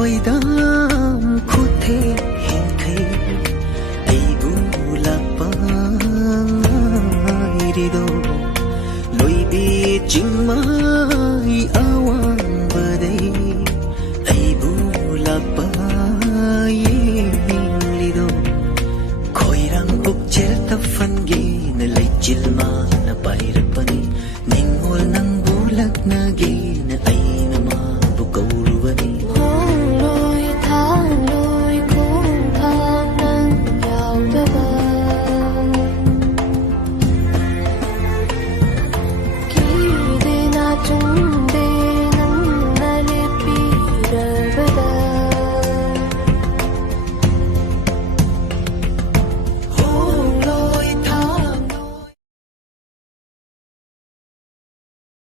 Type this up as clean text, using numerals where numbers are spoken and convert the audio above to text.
soidam khuthe hinkai ai bula pairido loibe chingmai awan badai ai bula pairido khoirang ukchel ta fange na lai chilma